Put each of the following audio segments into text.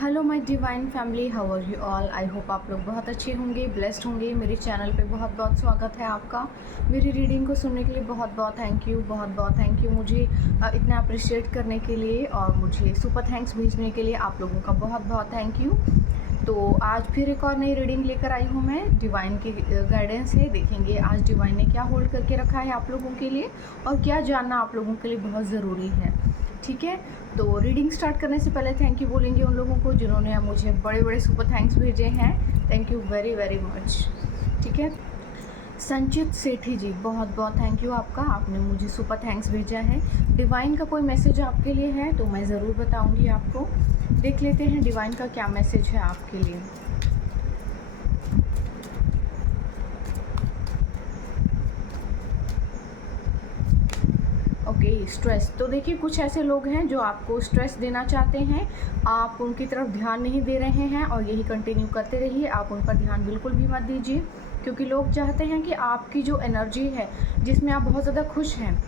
Hello my divine family, how are you all. I hope आप लोग बहुत अच्छे होंगे, ब्लेस्ड होंगे। मेरे चैनल पे बहुत बहुत स्वागत है आपका। मेरी रीडिंग को सुनने के लिए बहुत बहुत थैंक यू, बहुत बहुत थैंक यू मुझे इतना अप्रिशिएट करने के लिए और मुझे सुपर थैंक्स भेजने के लिए आप लोगों का बहुत बहुत थैंक यू। तो आज फिर एक और नई रीडिंग लेकर आई हूँ मैं। डिवाइन की गाइडेंस है, देखेंगे आज डिवाइन ने क्या होल्ड करके रखा है आप लोगों के लिए और क्या जानना आप लोगों के लिए बहुत ज़रूरी है। ठीक है, तो रीडिंग स्टार्ट करने से पहले थैंक यू बोलेंगे उन लोगों को जिन्होंने मुझे बड़े बड़े सुपर थैंक्स भेजे हैं। Thank you very very much. ठीक है, संचित सेठी जी, बहुत बहुत थैंक यू आपका, आपने मुझे सुपर थैंक्स भेजा है। डिवाइन का कोई मैसेज आपके लिए है तो मैं ज़रूर बताऊंगी आपको। देख लेते हैं डिवाइन का क्या मैसेज है आपके लिए। Okay, stress. तो देखिए, कुछ ऐसे लोग हैं जो आपको स्ट्रेस देना चाहते हैं, आप उनकी तरफ ध्यान नहीं दे रहे हैं और यही कंटिन्यू करते रहिए। आप उन पर ध्यान बिल्कुल भी मत दीजिए, क्योंकि लोग चाहते हैं कि आपकी जो एनर्जी है जिसमें आप बहुत ज़्यादा खुश हैं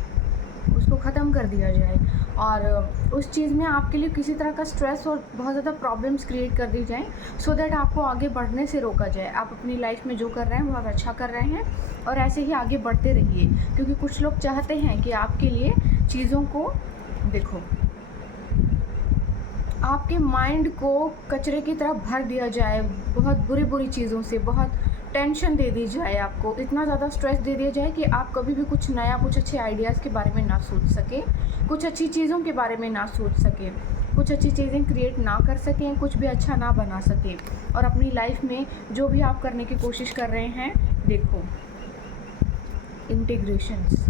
उसको ख़त्म कर दिया जाए और उस चीज़ में आपके लिए किसी तरह का स्ट्रेस और बहुत ज़्यादा प्रॉब्लम्स क्रिएट कर दी जाए, सो दैट आपको आगे बढ़ने से रोका जाए। आप अपनी लाइफ में जो कर रहे हैं बहुत अच्छा कर रहे हैं और ऐसे ही आगे बढ़ते रहिए, क्योंकि कुछ लोग चाहते हैं कि आपके लिए चीज़ों को, देखो, आपके माइंड को कचरे की तरह भर दिया जाए, बहुत बुरी बुरी चीज़ों से, बहुत टेंशन दे दी जाए, आपको इतना ज़्यादा स्ट्रेस दे दिया जाए कि आप कभी भी कुछ नया, कुछ अच्छे आइडियाज़ के बारे में ना सोच सके, कुछ अच्छी चीज़ों के बारे में ना सोच सके, कुछ अच्छी चीज़ें क्रिएट ना कर सकें, कुछ भी अच्छा ना बना सकें। और अपनी लाइफ में जो भी आप करने की कोशिश कर रहे हैं, देखो, इंटीग्रेशंस,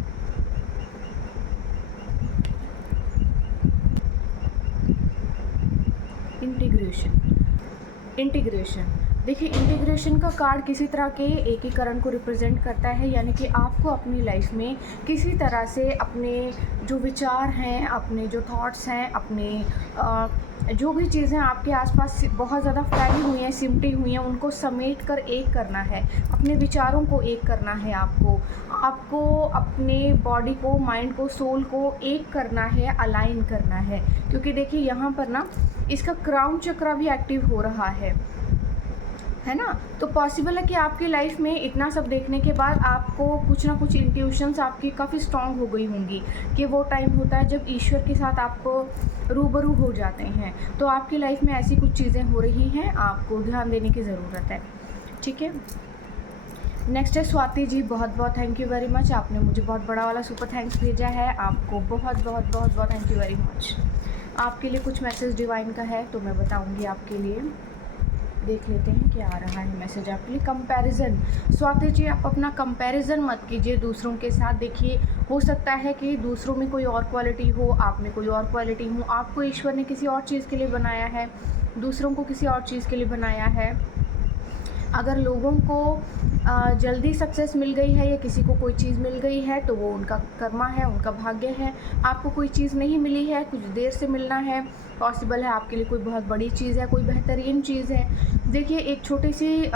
इंटीग्रेशन। देखिए, इंटीग्रेशन का कार्ड किसी तरह के एकीकरण को रिप्रेजेंट करता है, यानी कि आपको अपनी लाइफ में किसी तरह से अपने जो विचार हैं, अपने जो थॉट्स हैं, अपने जो भी चीज़ें आपके आसपास बहुत ज़्यादा फैली हुई हैं, सिमटी हुई हैं, उनको समेट कर एक करना है। अपने विचारों को एक करना है आपको अपने बॉडी को, माइंड को, सोल को एक करना है, अलाइन करना है। क्योंकि देखिए, यहाँ पर ना इसका क्राउन चक्र भी एक्टिव हो रहा है ना। तो पॉसिबल है कि आपकी लाइफ में इतना सब देखने के बाद आपको कुछ ना कुछ इंट्यूशंस आपकी काफ़ी स्ट्रांग हो गई होंगी कि वो टाइम होता है जब ईश्वर के साथ आपको रूबरू हो जाते हैं। तो आपकी लाइफ में ऐसी कुछ चीज़ें हो रही हैं, आपको ध्यान देने की ज़रूरत है। ठीक है, नेक्स्ट है स्वाति जी, बहुत बहुत थैंक यू वेरी मच, आपने मुझे बहुत बड़ा वाला सुपर थैंक्स भेजा है। आपको बहुत बहुत बहुत बहुत थैंक यू वेरी मच। आपके लिए कुछ मैसेज डिवाइन का है तो मैं बताऊंगी आपके लिए। देख लेते हैं क्या आ रहा है मैसेज आपके लिए। कंपैरिजन, स्वाति जी, आप अपना कंपैरिजन मत कीजिए दूसरों के साथ। देखिए, हो सकता है कि दूसरों में कोई और क्वालिटी हो, आप में कोई और क्वालिटी हो, आपको ईश्वर ने किसी और चीज़ के लिए बनाया है, दूसरों को किसी और चीज़ के लिए बनाया है। अगर लोगों को जल्दी सक्सेस मिल गई है या किसी को कोई चीज़ मिल गई है तो वो उनका कर्मा है, उनका भाग्य है। आपको कोई चीज़ नहीं मिली है, कुछ देर से मिलना है, पॉसिबल है आपके लिए कोई बहुत बड़ी चीज़ है, कोई बेहतरीन चीज़ है। देखिए, एक छोटी सी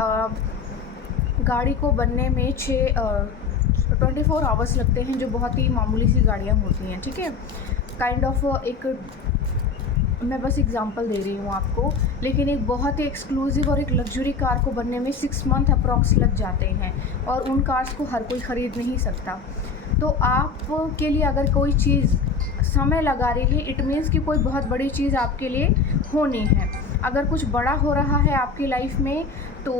गाड़ी को बनने में 24 आवर्स लगते हैं, जो बहुत ही मामूली सी गाड़ियाँ होती हैं। ठीक है, काइंड ऑफ एक, मैं बस एग्जांपल दे रही हूँ आपको, लेकिन एक बहुत ही एक्सक्लूसिव और एक लग्जरी कार को बनने में 6 मंथ अप्रॉक्स लग जाते हैं और उन कार्स को हर कोई ख़रीद नहीं सकता। तो आपके लिए अगर कोई चीज़ समय लगा रही है, इट मीन्स कि कोई बहुत बड़ी चीज़ आपके लिए होनी है। अगर कुछ बड़ा हो रहा है आपकी लाइफ में तो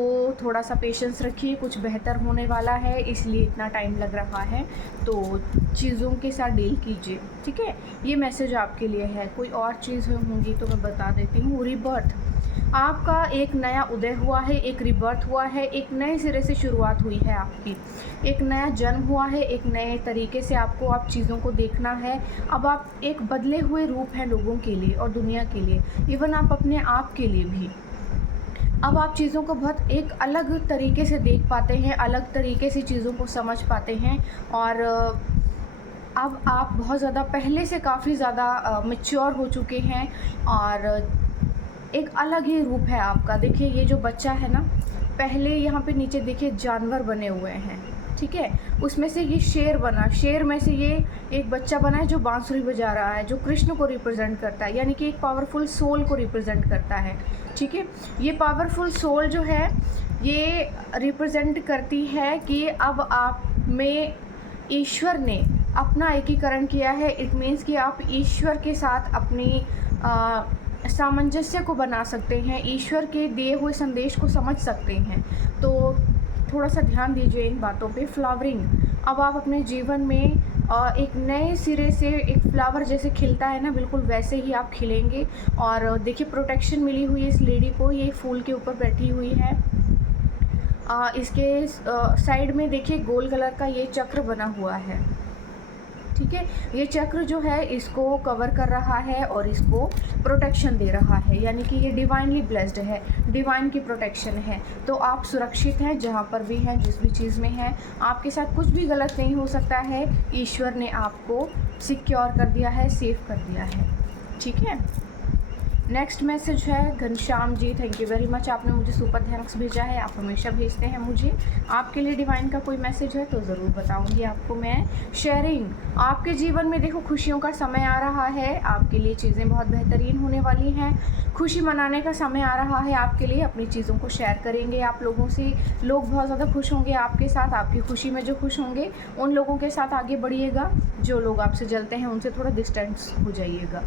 थोड़ा सा पेशेंस रखिए, कुछ बेहतर होने वाला है, इसलिए इतना टाइम लग रहा है, तो चीज़ों के साथ डील कीजिए। ठीक है, ये मैसेज आपके लिए है। कोई और चीज़ होंगी तो मैं बता देती हूँ। रिबर्थ, आपका एक नया उदय हुआ है, एक रिबर्थ हुआ है, एक नए सिरे से शुरुआत हुई है आपकी, एक नया जन्म हुआ है, एक नए तरीके से आपको आप चीज़ों को देखना है। अब आप एक बदले हुए रूप हैं लोगों के लिए और दुनिया के लिए, इवन आप अपने आप के लिए भी। अब आप चीज़ों को बहुत एक अलग तरीके से देख पाते हैं, अलग तरीके से चीज़ों को समझ पाते हैं और अब आप बहुत ज़्यादा पहले से काफ़ी ज़्यादा मैच्योर हो चुके हैं और एक अलग ही रूप है आपका। देखिए, ये जो बच्चा है ना, पहले यहाँ पे नीचे देखिए जानवर बने हुए हैं, ठीक है। उसमें से ये शेर बना, शेर में से ये एक बच्चा बना है जो बांसुरी बजा रहा है, जो कृष्ण को रिप्रेजेंट करता है, यानी कि एक पावरफुल सोल को रिप्रेजेंट करता है। ठीक है, ये पावरफुल सोल जो है ये रिप्रेजेंट करती है कि अब आप में ईश्वर ने अपना एकीकरण किया है। इट मीन्स कि आप ईश्वर के साथ अपनी सामंजस्य को बना सकते हैं, ईश्वर के दिए हुए संदेश को समझ सकते हैं। तो थोड़ा सा ध्यान दीजिए इन बातों पे। फ्लावरिंग, अब आप अपने जीवन में एक नए सिरे से एक फ्लावर जैसे खिलता है ना, बिल्कुल वैसे ही आप खिलेंगे। और देखिए प्रोटेक्शन मिली हुई है इस लेडी को, ये फूल के ऊपर बैठी हुई है। इसके साइड में देखिए गोल कलर का ये चक्र बना हुआ है। ठीक है, ये चक्र जो है इसको कवर कर रहा है और इसको प्रोटेक्शन दे रहा है, यानी कि ये डिवाइनली ब्लेस्ड है, डिवाइन की प्रोटेक्शन है। तो आप सुरक्षित हैं जहाँ पर भी हैं, जिस भी चीज़ में हैं, आपके साथ कुछ भी गलत नहीं हो सकता है। ईश्वर ने आपको सिक्योर कर दिया है, सेफ कर दिया है। ठीक है, नेक्स्ट मैसेज है Ghanshyam ji, thank you very much, आपने मुझे सुपर थैंक्स भेजा है। आप हमेशा भेजते हैं मुझे। आपके लिए डिवाइन का कोई मैसेज है तो ज़रूर बताऊंगी आपको मैं। शेयरिंग, आपके जीवन में देखो खुशियों का समय आ रहा है, आपके लिए चीज़ें बहुत बेहतरीन होने वाली हैं। खुशी मनाने का समय आ रहा है आपके लिए, अपनी चीज़ों को शेयर करेंगे आप लोगों से। लोग बहुत ज़्यादा खुश होंगे आपके साथ, आपकी खुशी में जो खुश होंगे उन लोगों के साथ आगे बढ़िएगा। जो लोग आपसे जलते हैं उनसे थोड़ा डिस्टेंस हो जाइएगा।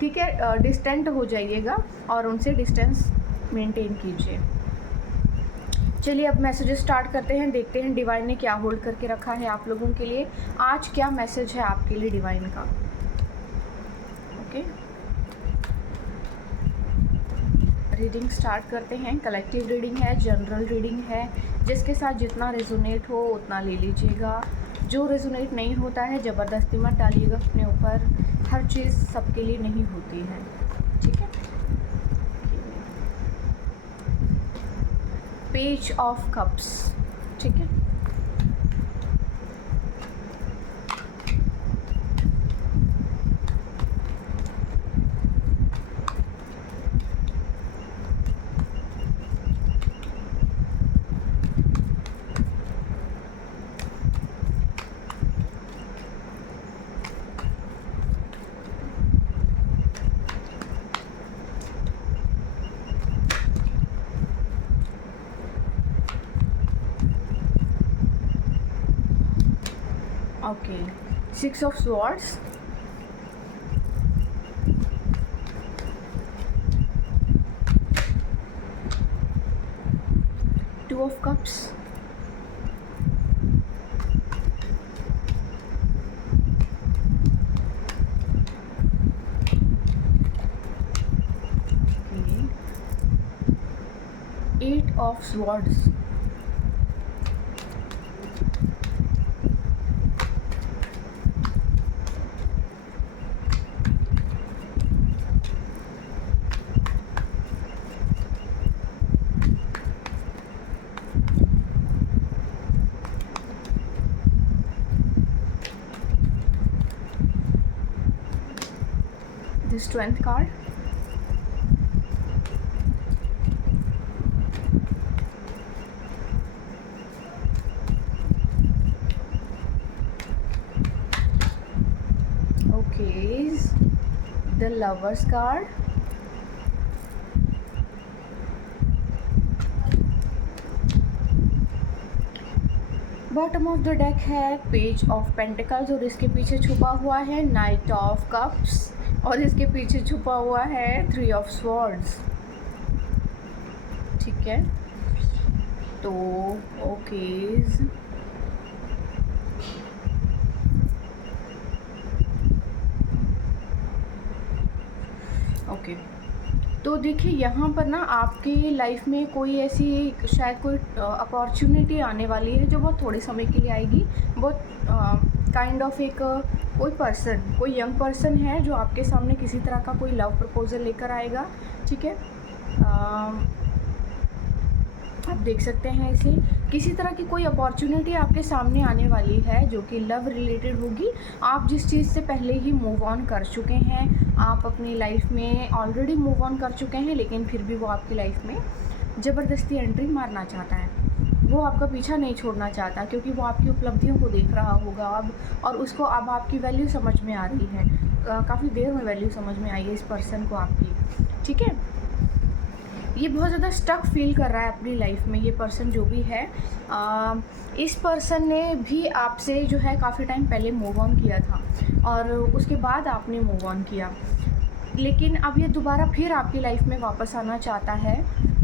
ठीक है, डिस्टेंट हो जाइएगा और उनसे डिस्टेंस मेंटेन कीजिए। चलिए अब मैसेजेस स्टार्ट करते हैं, देखते हैं डिवाइन ने क्या होल्ड करके रखा है आप लोगों के लिए। आज क्या मैसेज है आपके लिए डिवाइन का। ओके, रीडिंग स्टार्ट करते हैं। कलेक्टिव रीडिंग है, जनरल रीडिंग है, जिसके साथ जितना रेजोनेट हो उतना ले लीजिएगा। जो रेजोनेट नहीं होता है ज़बरदस्ती मत डालिएगा अपने ऊपर, हर चीज़ सबके लिए नहीं होती है। ठीक है, पेज ऑफ कप्स। ठीक है, okay, 6 of swords, 2 of cups, 8 of swords, the strength card, okay, the lovers card, bottom of the deck है पेज ऑफ पेंटिकल्स और इसके पीछे छुपा हुआ है नाइट ऑफ कप्स और इसके पीछे छुपा हुआ है 3 ऑफ स्वॉर्ड्स। ठीक है, तो ओकेज ओके, तो देखिए यहाँ पर ना आपकी लाइफ में कोई ऐसी शायद कोई अपॉर्चुनिटी आने वाली है जो बहुत थोड़े समय के लिए आएगी। बहुत काइंड ऑफ एक कोई पर्सन, कोई यंग पर्सन है जो आपके सामने किसी तरह का कोई लव प्रपोजल लेकर आएगा। ठीक है, आप देख सकते हैं इसे, किसी तरह की कोई अपॉर्चुनिटी आपके सामने आने वाली है जो कि लव रिलेटेड होगी। आप जिस चीज़ से पहले ही मूव ऑन कर चुके हैं, आप अपनी लाइफ में ऑलरेडी मूव ऑन कर चुके हैं, लेकिन फिर भी वो आपकी लाइफ में ज़बरदस्ती एंट्री मारना चाहता है। वो आपका पीछा नहीं छोड़ना चाहता, क्योंकि वो आपकी उपलब्धियों को देख रहा होगा अब, और उसको अब आपकी वैल्यू समझ में आ रही है। काफ़ी देर में वैल्यू समझ में आई है इस पर्सन को आपकी, ठीक है। ये बहुत ज़्यादा स्टक फील कर रहा है अपनी लाइफ में ये पर्सन जो भी है। इस पर्सन ने भी आपसे जो है काफ़ी टाइम पहले मूव ऑन किया था, और उसके बाद आपने मूव ऑन किया, लेकिन अब ये दोबारा फिर आपकी लाइफ में वापस आना चाहता है,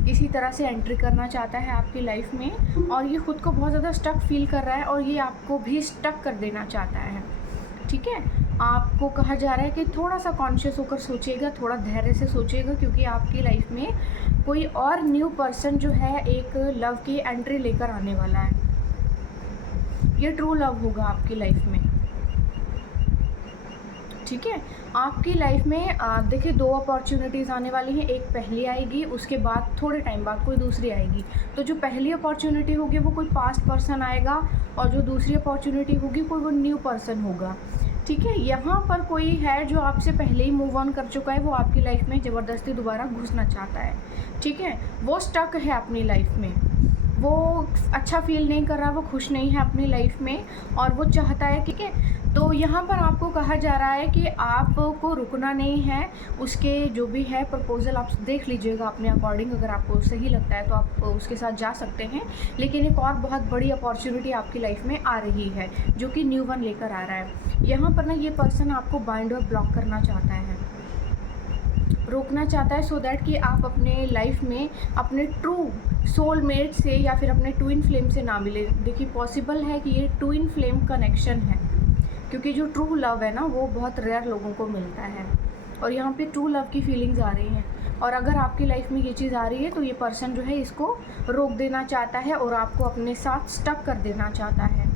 इसी तरह से एंट्री करना चाहता है आपकी लाइफ में, और ये ख़ुद को बहुत ज़्यादा स्टक फील कर रहा है, और ये आपको भी स्टक कर देना चाहता है, ठीक है। आपको कहा जा रहा है कि थोड़ा सा कॉन्शियस होकर सोचिएगा, थोड़ा धैर्य से सोचिएगा, क्योंकि आपकी लाइफ में कोई और न्यू पर्सन जो है एक लव की एंट्री लेकर आने वाला है। ये ट्रू लव होगा आपकी लाइफ में, ठीक है। आपकी लाइफ में देखिए 2 अपॉर्चुनिटीज़ आने वाली हैं। एक पहली आएगी, उसके बाद थोड़े टाइम बाद कोई दूसरी आएगी। तो जो पहली अपॉर्चुनिटी होगी वो कोई पास्ट पर्सन आएगा, और जो दूसरी अपॉर्चुनिटी होगी कोई वो न्यू पर्सन होगा, ठीक है। यहाँ पर कोई है जो आपसे पहले ही मूव ऑन कर चुका है, वो आपकी लाइफ में ज़बरदस्ती दोबारा घुसना चाहता है, ठीक है। वो स्टक है अपनी लाइफ में, वो अच्छा फील नहीं कर रहा, वो खुश नहीं है अपनी लाइफ में, और वो चाहता है, ठीक है। तो यहाँ पर आपको कहा जा रहा है कि आपको रुकना नहीं है, उसके जो भी है प्रपोज़ल आप देख लीजिएगा अपने अकॉर्डिंग, अगर आपको सही लगता है तो आप उसके साथ जा सकते हैं। लेकिन एक और बहुत बड़ी अपॉर्चुनिटी आपकी लाइफ में आ रही है, जो कि न्यू वन लेकर आ रहा है। यहाँ पर ना ये पर्सन आपको बाइंड और ब्लॉक करना चाहता है, रोकना चाहता है, सो दैट कि आप अपने लाइफ में अपने ट्रू सोलमेट से या फिर अपने ट्विन फ्लेम से ना मिले। देखिए पॉसिबल है कि ये ट्विन फ्लेम कनेक्शन है, क्योंकि जो ट्रू लव है ना वो बहुत रेयर लोगों को मिलता है, और यहाँ पे ट्रू लव की फीलिंग्स आ रही हैं। और अगर आपकी लाइफ में ये चीज़ आ रही है तो ये पर्सन जो है इसको रोक देना चाहता है, और आपको अपने साथ स्टक कर देना चाहता है।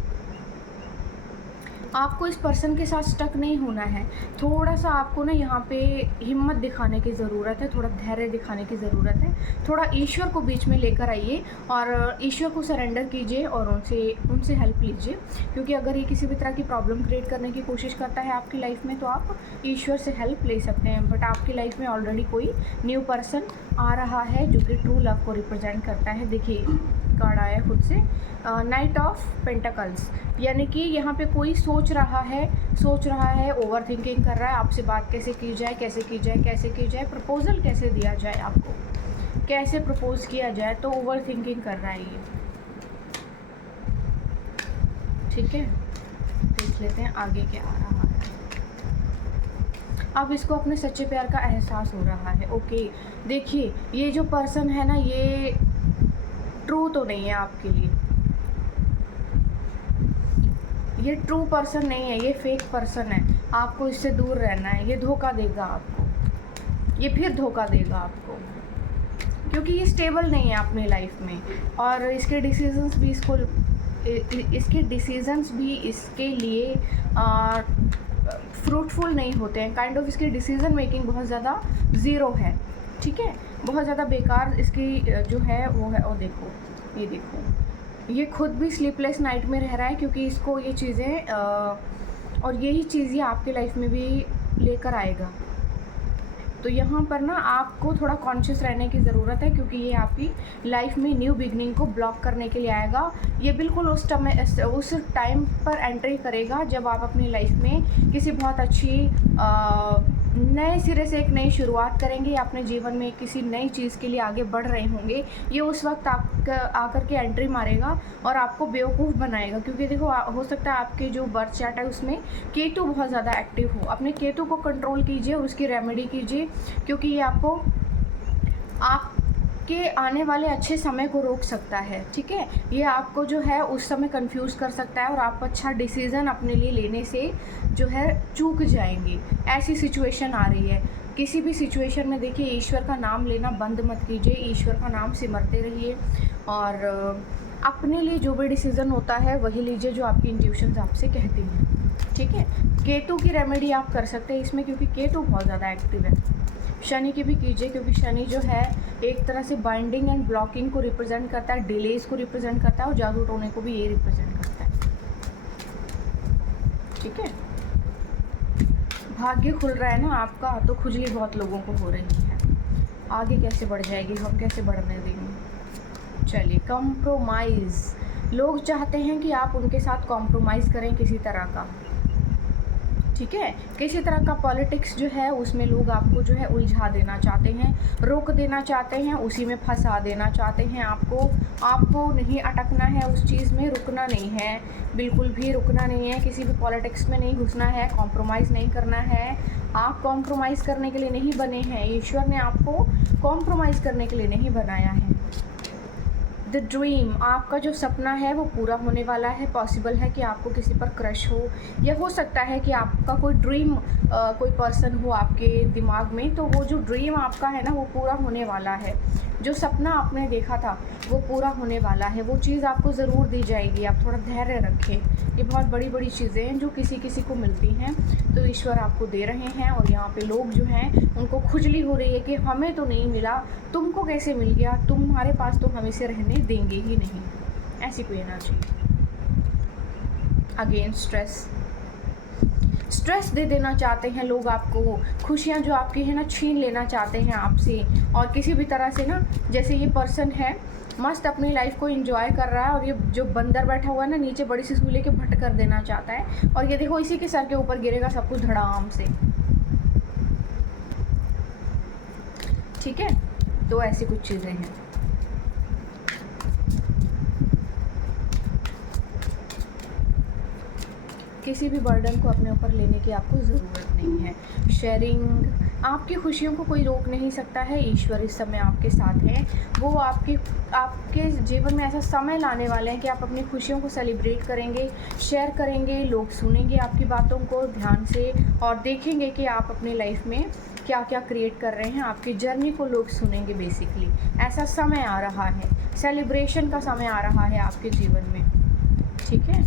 आपको इस पर्सन के साथ स्टक नहीं होना है, थोड़ा सा आपको ना यहाँ पे हिम्मत दिखाने की ज़रूरत है, थोड़ा धैर्य दिखाने की ज़रूरत है, थोड़ा ईश्वर को बीच में लेकर आइए, और ईश्वर को सरेंडर कीजिए, और उनसे हेल्प लीजिए। क्योंकि अगर ये किसी भी तरह की प्रॉब्लम क्रिएट करने की कोशिश करता है आपकी लाइफ में, तो आप ईश्वर से हेल्प ले सकते हैं। बट आपकी लाइफ में ऑलरेडी कोई न्यू पर्सन आ रहा है जो कि ट्रू लव को रिप्रेजेंट करता है। देखिए कार्ड आया खुद से, नाइट ऑफ पेंटाकल्स, यानी कि यहाँ पे कोई सोच रहा है, ओवर थिंकिंग कर रहा है, आपसे बात कैसे की जाए, प्रपोज़ल कैसे दिया जाए, आपको कैसे प्रपोज किया जाए, तो ओवर थिंकिंग कर रहा है ये, ठीक है। देख लेते हैं आगे क्या आ रहा है। अब इसको अपने सच्चे प्यार का एहसास हो रहा है। ओके, देखिए ये जो पर्सन है ना, ये ट्रू तो नहीं है आपके लिए, ये ट्रू पर्सन नहीं है, ये फेक पर्सन है। आपको इससे दूर रहना है, ये धोखा देगा आपको, ये फिर धोखा देगा आपको, क्योंकि ये स्टेबल नहीं है अपनी लाइफ में, और इसके डिसीजंस भी इसके लिए फ्रूटफुल नहीं होते हैं। काइंड ऑफ इसकी डिसीज़न मेकिंग बहुत ज़्यादा ज़ीरो है, ठीक है, बहुत ज़्यादा बेकार इसकी जो है वो है। और देखो, ये देखो, ये खुद भी स्लीपलेस नाइट में रह रहा है, क्योंकि इसको ये चीज़ें और यही चीज़ें आपके लाइफ में भी लेकर आएगा। तो यहाँ पर ना आपको थोड़ा कॉन्शियस रहने की ज़रूरत है, क्योंकि ये आपकी लाइफ में न्यू बिगनिंग को ब्लॉक करने के लिए आएगा। ये बिल्कुल उस टाइम पर एंट्री करेगा जब आप अपनी लाइफ में किसी बहुत अच्छी नए सिरे से एक नई शुरुआत करेंगे, या अपने जीवन में किसी नई चीज़ के लिए आगे बढ़ रहे होंगे। ये उस वक्त आकर के एंट्री मारेगा और आपको बेवकूफ़ बनाएगा, क्योंकि देखो हो सकता है आपके जो बर्थ चार्ट है उसमें केतु बहुत ज़्यादा एक्टिव हो। अपने केतु को कंट्रोल कीजिए, उसकी रेमेडी कीजिए, क्योंकि ये आपके आने वाले अच्छे समय को रोक सकता है, ठीक है। ये आपको जो है उस समय कंफ्यूज कर सकता है, और आप अच्छा डिसीज़न अपने लिए लेने से जो है चूक जाएंगे। ऐसी सिचुएशन आ रही है। किसी भी सिचुएशन में देखिए ईश्वर का नाम लेना बंद मत कीजिए, ईश्वर का नाम सिमरते रहिए, और अपने लिए जो भी डिसीज़न होता है वही लीजिए जो आपकी इंट्यूशंस आपसे कहती हैं, ठीक है। केतु की रेमेडी आप कर सकते हैं इसमें, क्योंकि केतु बहुत ज़्यादा एक्टिव है। शनि की भी कीजिए, क्योंकि शनि जो है एक तरह से बाइंडिंग एंड ब्लॉकिंग को रिप्रेजेंट करता है, डिलेज को रिप्रेजेंट करता है, और जादू टोने को भी ये रिप्रेजेंट करता है, ठीक है। भाग्य खुल रहा है ना आपका, तो खुजली बहुत लोगों को हो रही है। आगे कैसे बढ़ जाएगी, हम कैसे बढ़ने देंगे। चलिए, कॉम्प्रोमाइज़, लोग चाहते हैं कि आप उनके साथ कॉम्प्रोमाइज़ करें किसी तरह का, ठीक है। किसी तरह का पॉलिटिक्स जो है उसमें लोग आपको जो है उलझा देना चाहते हैं, रोक देना चाहते हैं, उसी में फंसा देना चाहते हैं आपको। आपको नहीं अटकना है उस चीज़ में, रुकना नहीं है, बिल्कुल भी रुकना नहीं है, किसी भी पॉलिटिक्स में नहीं घुसना है, कॉम्प्रोमाइज़ नहीं करना है। आप कॉम्प्रोमाइज़ करने के लिए नहीं बने हैं, ईश्वर ने आपको कॉम्प्रोमाइज़ करने के लिए नहीं बनाया है। द ड्रीम, आपका जो सपना है वो पूरा होने वाला है। पॉसिबल है कि आपको किसी पर क्रश हो, या हो सकता है कि आपका कोई ड्रीम कोई पर्सन हो आपके दिमाग में, तो वो जो ड्रीम आपका है ना वो पूरा होने वाला है। जो सपना आपने देखा था वो पूरा होने वाला है, वो चीज़ आपको ज़रूर दी जाएगी। आप थोड़ा धैर्य रखें, ये बहुत बड़ी बड़ी चीज़ें हैं जो किसी किसी को मिलती हैं, तो ईश्वर आपको दे रहे हैं। और यहाँ पे लोग जो हैं उनको खुजली हो रही है कि हमें तो नहीं मिला, तुमको कैसे मिल गया, तुम्हारे पास तो हम इसे रहने देंगे ही नहीं, ऐसी कोई एनर्जी। अगेन स्ट्रेस दे देना चाहते हैं लोग आपको, खुशियाँ जो आपकी है ना छीन लेना चाहते हैं आपसे। और किसी भी तरह से ना, जैसे ये पर्सन है मस्त अपनी लाइफ को एंजॉय कर रहा है, और ये जो बंदर बैठा हुआ है ना नीचे बड़ी सी सुई लेके भट कर देना चाहता है, और ये देखो इसी के सर के ऊपर गिरेगा सब कुछ धड़ाम से, ठीक है। तो ऐसी कुछ चीज़ें हैं। किसी भी बर्डन को अपने ऊपर लेने की आपको ज़रूरत नहीं है। शेयरिंग, आपकी खुशियों को कोई रोक नहीं सकता है, ईश्वर इस समय आपके साथ हैं। वो आपके जीवन में ऐसा समय लाने वाले हैं कि आप अपनी खुशियों को सेलिब्रेट करेंगे, शेयर करेंगे, लोग सुनेंगे आपकी बातों को ध्यान से और देखेंगे कि आप अपनी लाइफ में क्या क्या क्रिएट कर रहे हैं, आपकी जर्नी को लोग सुनेंगे। बेसिकली ऐसा समय आ रहा है, सेलिब्रेशन का समय आ रहा है आपके जीवन में, ठीक है।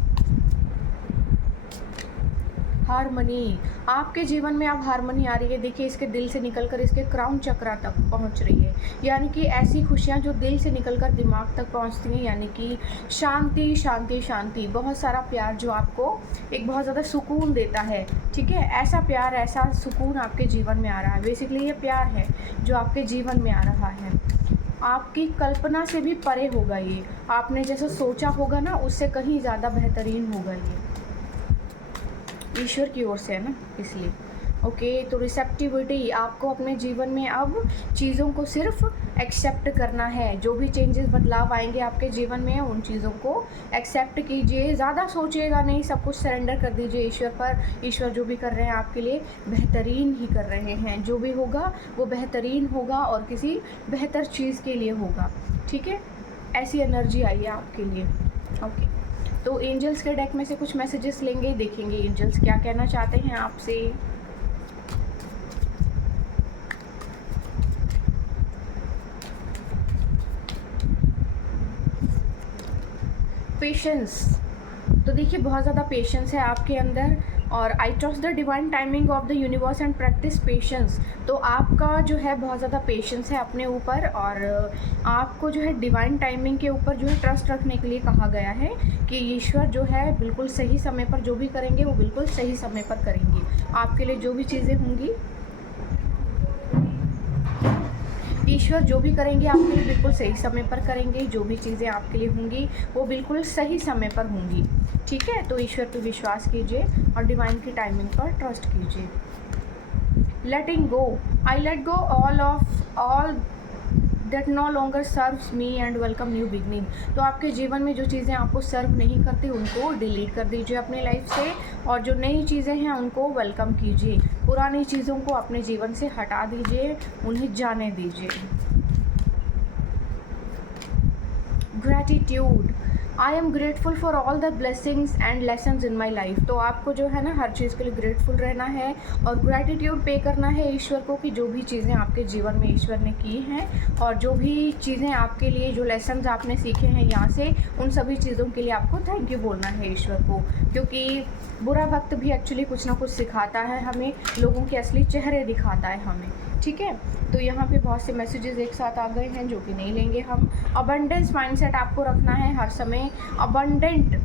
हारमनी, आपके जीवन में अब हारमनी आ रही है। देखिए इसके दिल से निकलकर इसके क्राउन चक्रा तक पहुंच रही है, यानी कि ऐसी खुशियां जो दिल से निकलकर दिमाग तक पहुंचती हैं, यानी कि शांति शांति शांति, बहुत सारा प्यार जो आपको एक बहुत ज़्यादा सुकून देता है, ठीक है। ऐसा प्यार, ऐसा सुकून आपके जीवन में आ रहा है। बेसिकली ये प्यार है जो आपके जीवन में आ रहा है, आपकी कल्पना से भी परे होगा ये, आपने जैसा सोचा होगा ना उससे कहीं ज़्यादा बेहतरीन होगा ये, ईश्वर की ओर से है ना, इसलिए। ओके, तो रिसेप्टिविटी, आपको अपने जीवन में अब चीज़ों को सिर्फ एक्सेप्ट करना है। जो भी चेंजेस बदलाव आएंगे आपके जीवन में उन चीज़ों को एक्सेप्ट कीजिए, ज़्यादा सोचिएगा नहीं, सब कुछ सरेंडर कर दीजिए ईश्वर पर। ईश्वर जो भी कर रहे हैं आपके लिए बेहतरीन ही कर रहे हैं, जो भी होगा वो बेहतरीन होगा और किसी बेहतर चीज़ के लिए होगा, ठीक है। ऐसी एनर्जी आई है आपके लिए। ओके, तो एंजल्स के डेक में से कुछ मैसेजेस लेंगे, देखेंगे एंजल्स क्या कहना चाहते हैं आपसे। पेशेंस, तो देखिए बहुत ज़्यादा पेशेंस है आपके अंदर, और I trust the divine timing of the universe and practice patience. तो आपका जो है बहुत ज़्यादा पेशेंस है अपने ऊपर, और आपको जो है डिवाइन टाइमिंग के ऊपर जो है ट्रस्ट रखने के लिए कहा गया है कि ईश्वर जो है बिल्कुल सही समय पर जो भी करेंगे वो बिल्कुल सही समय पर करेंगे। आपके लिए जो भी चीज़ें होंगी, ईश्वर जो भी करेंगे आपके लिए बिल्कुल सही समय पर करेंगे। जो भी चीज़ें आपके लिए होंगी वो बिल्कुल सही समय पर होंगी, ठीक है। तो ईश्वर पे विश्वास कीजिए और डिवाइन की टाइमिंग पर ट्रस्ट कीजिए। Letting go, I let go all that no longer serves me and welcome new beginning. तो आपके जीवन में जो चीज़ें आपको सर्व नहीं करती उनको डिलीट कर दीजिए अपने लाइफ से, और जो नई चीज़ें हैं उनको वेलकम कीजिए। पुरानी चीज़ों को अपने जीवन से हटा दीजिए, उन्हें जाने दीजिए। Gratitude, I am grateful for all the blessings and lessons in my life. तो आपको जो है ना हर चीज़ के लिए ग्रेटफुल रहना है और ग्रैटिट्यूड पे करना है ईश्वर को कि जो भी चीज़ें आपके जीवन में ईश्वर ने की हैं, और जो भी चीज़ें आपके लिए जो लेसन्स आपने सीखे हैं यहाँ से, उन सभी चीज़ों के लिए आपको थैंक यू बोलना है ईश्वर को। क्योंकि बुरा वक्त भी एक्चुअली कुछ ना कुछ सिखाता है हमें, लोगों के असली चेहरे दिखाता है हमें, ठीक है। तो यहाँ पे बहुत से मैसेजेस एक साथ आ गए हैं जो कि नहीं लेंगे हम। अबंडेंस माइंडसेट आपको रखना है हर समय, अबंडेंट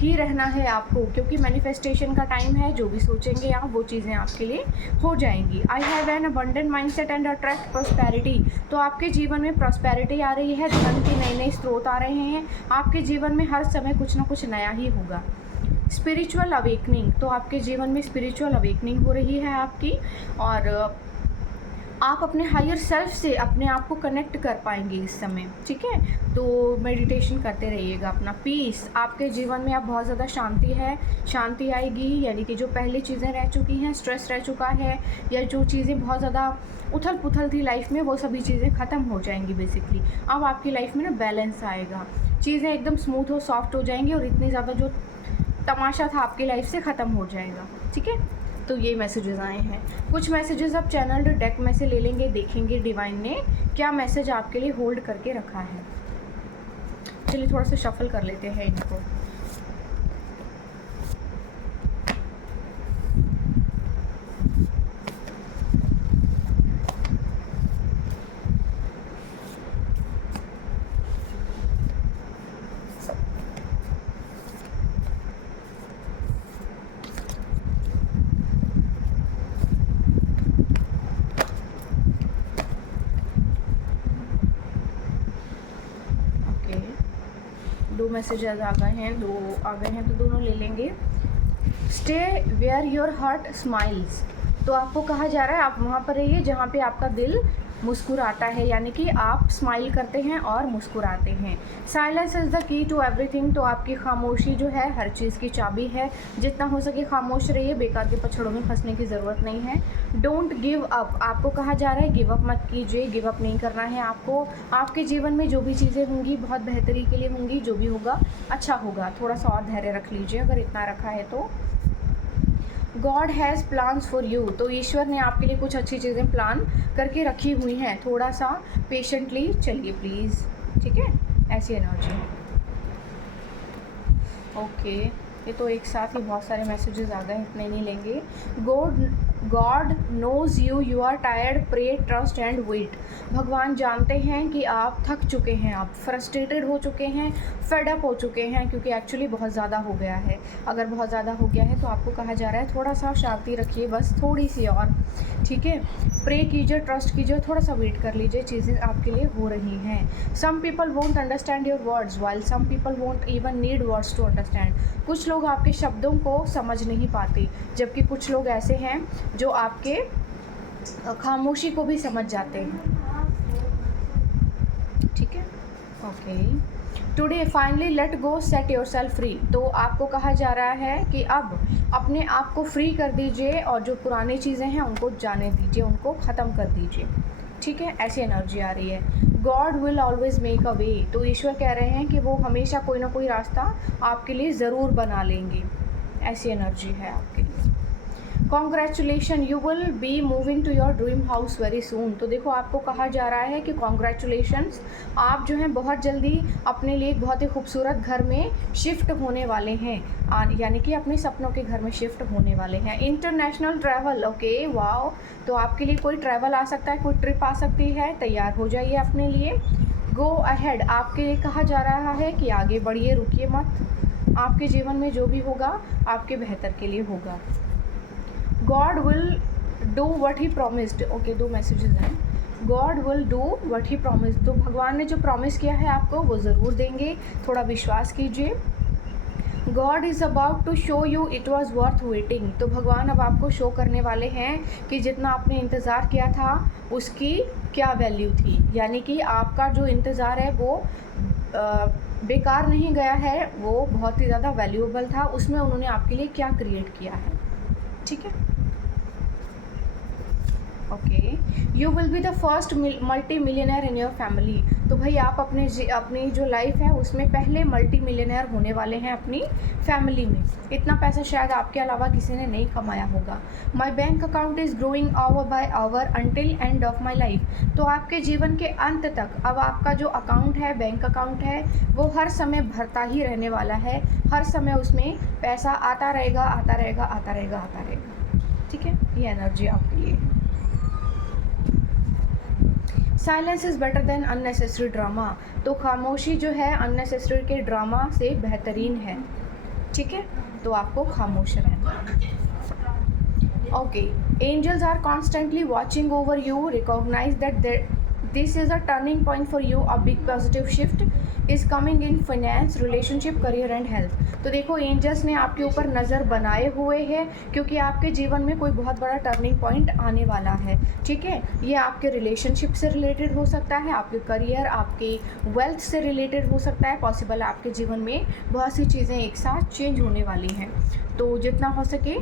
ही रहना है आपको, क्योंकि मैनिफेस्टेशन का टाइम है। जो भी सोचेंगे आप वो चीज़ें आपके लिए हो जाएंगी। I have an abundant mindset and attract prosperity. तो आपके जीवन में प्रॉस्पेरिटी आ रही है, धन के नए नए स्रोत आ रहे हैं। आपके जीवन में हर समय कुछ ना कुछ नया ही होगा। स्पिरिचुअल अवेकनिंग, तो आपके जीवन में स्पिरिचुअल अवेकनिंग हो रही है आपकी, और आप अपने हायर सेल्फ से अपने आप को कनेक्ट कर पाएंगे इस समय, ठीक है। तो मेडिटेशन करते रहिएगा। अपना पीस, आपके जीवन में अब बहुत ज़्यादा शांति आएगी, यानी कि जो पहले चीज़ें रह चुकी हैं, स्ट्रेस रह चुका है, या जो चीज़ें बहुत ज़्यादा उथल पुथल थी लाइफ में, वो सभी चीज़ें ख़त्म हो जाएंगी बेसिकली। अब आपकी लाइफ में ना बैलेंस आएगा, चीज़ें एकदम स्मूथ और सॉफ्ट हो जाएंगी, और इतनी ज़्यादा जो तमाशा था आपकी लाइफ से ख़त्म हो जाएगा, ठीक है। तो ये मैसेजेस आए हैं। कुछ मैसेजेस आप चैनल डेक में से ले लेंगे, देखेंगे डिवाइन ने क्या मैसेज आपके लिए होल्ड करके रखा है। चलिए थोड़ा सा शफल कर लेते हैं इनको। दो मैसेजेस आ गए हैं, तो दोनों ले लेंगे। Stay where your heart smiles, तो आपको कहा जा रहा है आप वहाँ पर रहिए जहाँ पे आपका दिल मुस्कुराता है, यानी कि आप स्माइल करते हैं और मुस्कुराते हैं। Silence is the key to everything, तो आपकी खामोशी जो है हर चीज़ की चाबी है। जितना हो सके खामोश रहिए, बेकार के पछड़ों में फंसने की ज़रूरत नहीं है। डोंट गिव अप, आपको कहा जा रहा है गिव अप मत कीजिए, गिव अप नहीं करना है आपको। आपके जीवन में जो भी चीज़ें होंगी बहुत बेहतरी के लिए होंगी, जो भी होगा अच्छा होगा। थोड़ा सा और धैर्य रख लीजिए अगर इतना रखा है तो। God has plans for you, तो ईश्वर ने आपके लिए कुछ अच्छी चीज़ें प्लान करके रखी हुई हैं। थोड़ा सा पेशेंटली चलिए प्लीज़, ठीक है। ऐसी एनर्जी। ओके, ये तो एक साथ ही बहुत सारे मैसेजेस आ गए, इतने नहीं लेंगे। God knows you, you are tired, pray, trust and wait. भगवान जानते हैं कि आप थक चुके हैं, आप फ्रस्ट्रेटेड हो चुके हैं, फेड अप हो चुके हैं, क्योंकि एक्चुअली बहुत ज़्यादा हो गया है। अगर बहुत ज़्यादा हो गया है तो आपको कहा जा रहा है थोड़ा सा शांति रखिए, बस थोड़ी सी और, ठीक है। प्रे कीजिए, ट्रस्ट कीजिए, थोड़ा सा वेट कर लीजिए, चीज़ें आपके लिए हो रही हैं। Some people won't understand your words while some people won't even need words to understand. कुछ लोग आपके शब्दों को समझ नहीं पाते, जबकि कुछ लोग ऐसे हैं जो आपके खामोशी को भी समझ जाते हैं, ठीक है। Okay, today finally let go set your self free, तो आपको कहा जा रहा है कि अब अपने आप को फ्री कर दीजिए, और जो पुरानी चीज़ें हैं उनको जाने दीजिए, उनको ख़त्म कर दीजिए, ठीक है। ऐसी एनर्जी आ रही है। God will always make a way, तो ईश्वर कह रहे हैं कि वो हमेशा कोई ना कोई रास्ता आपके लिए ज़रूर बना लेंगे। ऐसी एनर्जी है आपके लिए। Congratulation, you will be moving to your dream house very soon, तो देखो आपको कहा जा रहा है कि कॉन्ग्रेचुलेशंस, आप जो हैं बहुत जल्दी अपने लिए एक बहुत ही खूबसूरत घर में शिफ्ट होने वाले हैं, यानी कि अपने सपनों के घर में शिफ्ट होने वाले हैं। इंटरनेशनल ट्रैवल, ओके वाओ, तो आपके लिए कोई ट्रैवल आ सकता है, कोई ट्रिप आ सकती है, तैयार हो जाइए अपने लिए। गो अहेड, आपके लिए कहा जा रहा है कि आगे बढ़िए, रुकिए मत। आपके जीवन में जो भी होगा आपके बेहतर के लिए होगा। God will do what he promised, okay, दो मैसेजेस हैं। God will do what he promised, तो भगवान ने जो प्रॉमिस किया है आपको वो ज़रूर देंगे, थोड़ा विश्वास कीजिए। God is about to show you it was worth waiting, तो भगवान अब आपको शो करने वाले हैं कि जितना आपने इंतज़ार किया था उसकी क्या वैल्यू थी, यानी कि आपका जो इंतज़ार है वो बेकार नहीं गया है, वो बहुत ही ज़्यादा वैल्यूएबल था, उसमें उन्होंने आपके लिए क्या क्रिएट किया है, ठीक है। Okay, you will be the first multi millionaire in your family, तो भाई आप अपनी जो लाइफ है उसमें पहले मल्टी मिलियनर होने वाले हैं अपनी फैमिली में। इतना पैसा शायद आपके अलावा किसी ने नहीं कमाया होगा। My bank account is growing hour by hour until end of my life, तो आपके जीवन के अंत तक अब आपका जो अकाउंट है, बैंक अकाउंट है, वो हर समय भरता ही रहने वाला है, हर समय उसमें पैसा आता रहेगा, आता रहेगा, आता रहेगा, आता रहेगा, ठीक है। ये एनर्जी आपके लिए। Silence is better than unnecessary drama, तो खामोशी जो है अननेसेसरी के ड्रामा से बेहतरीन है, ठीक है, तो आपको खामोश रहना है। Okay, angels are constantly watching over you. Recognize that this is a turning point for you. A big positive shift is coming in finance, relationship, career and health. तो देखो एंजल्स ने आपके ऊपर नज़र बनाए हुए हैं क्योंकि आपके जीवन में कोई बहुत बड़ा टर्निंग पॉइंट आने वाला है। ठीक है, ये आपके रिलेशनशिप से रिलेटेड हो सकता है, आपके करियर, आपके वेल्थ से रिलेटेड हो सकता है। पॉसिबल आपके जीवन में बहुत सी चीज़ें एक साथ चेंज होने वाली हैं। तो जितना हो सके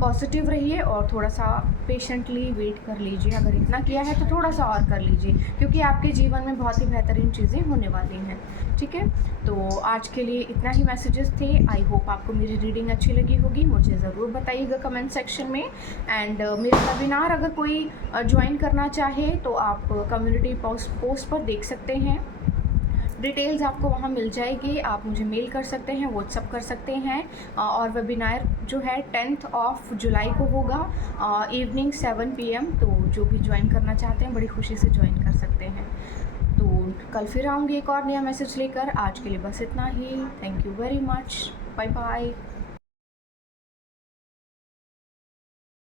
पॉजिटिव रहिए और थोड़ा सा पेशेंटली वेट कर लीजिए। अगर इतना किया है तो थोड़ा सा और कर लीजिए क्योंकि आपके जीवन में बहुत ही बेहतरीन चीज़ें होने वाली हैं। ठीक है, तो आज के लिए इतना ही मैसेजेस थे। आई होप आपको मेरी रीडिंग अच्छी लगी होगी। मुझे ज़रूर बताइएगा कमेंट सेक्शन में। एंड मेरा वेबिनार अगर कोई ज्वाइन करना चाहे तो आप कम्युनिटी पोस्ट पर देख सकते हैं। डिटेल्स आपको वहाँ मिल जाएगी। आप मुझे मेल कर सकते हैं, व्हाट्सअप कर सकते हैं। और वेबिनार जो है 10 जुलाई को होगा इवनिंग 7 PM। तो जो भी ज्वाइन करना चाहते हैं बड़ी खुशी से ज्वाइन कर सकते हैं। तो कल फिर आऊँगी एक और नया मैसेज लेकर। आज के लिए बस इतना ही। Thank you very much. Bye bye.